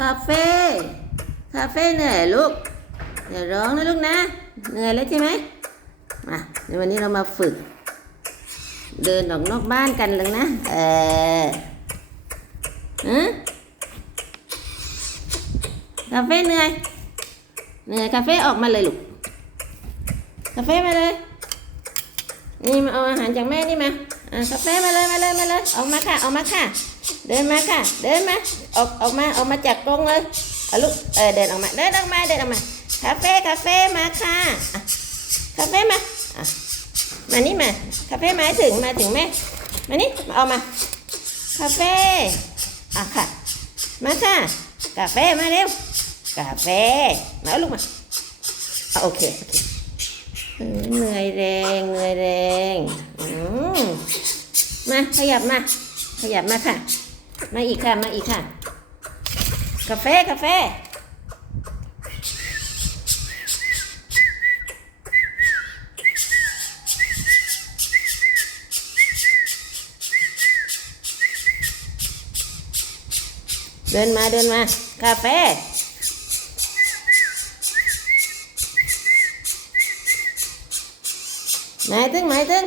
คาเฟ่คาเฟ่เหนื่อยลูกอย่าร้องนะลูกนะ เหนื่อยแล้วใช่ไหมมาในวันนี้เรามาฝึก เดินออกนอกบ้านกันเลยนะ เออฮะคาเฟ่เหนื่อยเหนื่อยคาเฟ่ออกมาเลยลูกคาเฟ่มาเลยนี่มาเอาอาหารจากแม่นี่มาอะคาเฟ่มาเลยมาเลยมาเลยออกมาค่ะออกมาค่ะ เดินมาค่ะ เดินมา ออกออกมาออกมาจากกรงเลยเอาลูกเออเดินออกมา เดินออกมา เดินออกมา คาเฟ่คาเฟ่มาค่ะคาเฟ่มาอะมานี่มา คาเฟ่มาถึงมาถึงแม่ มานี่เอามา คาเฟ่อะค่ะ มาค่ะ กาแฟมาเร็ว กาแฟ มาลูกมาอโอเคโอเคเหนื่อยแรงเหนื่อยแรงอืมมาขยับมา ขยับมาค่ะ มาอีกค่ะ มาอีกค่ะ กาแฟกาแฟ เดินมาเดินมา กาแฟมาตึงมาตึง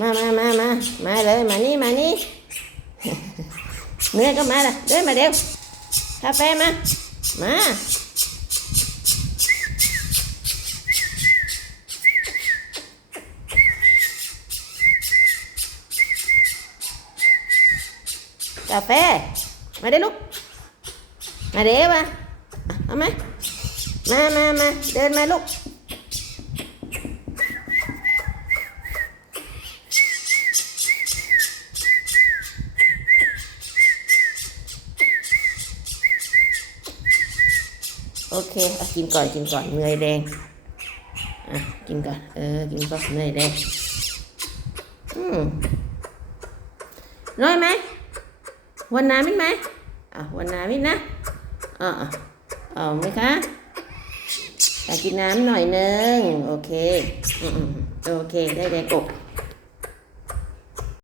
มามามามามาเลย มานี่ มานี่ เนื้อก็มาละเดินมาเร็วกาแฟมา มา กาแฟ มาได้ลูก มาเด้มาเอาไหมมามามาเดินมาลูก โอเคเอากินก่อนกินก่อนเหนื่อยแรงอะกินก่อนเออกินก่อนเหนื่อยแรงอืมน้อยไหมวันน้ำมิดไหมอะวันน้ำมิดนะอะอะเอาไหมคะอยากกินน้ำหน่อยนึงโอเคอืมอืมโอเคได้แรงอก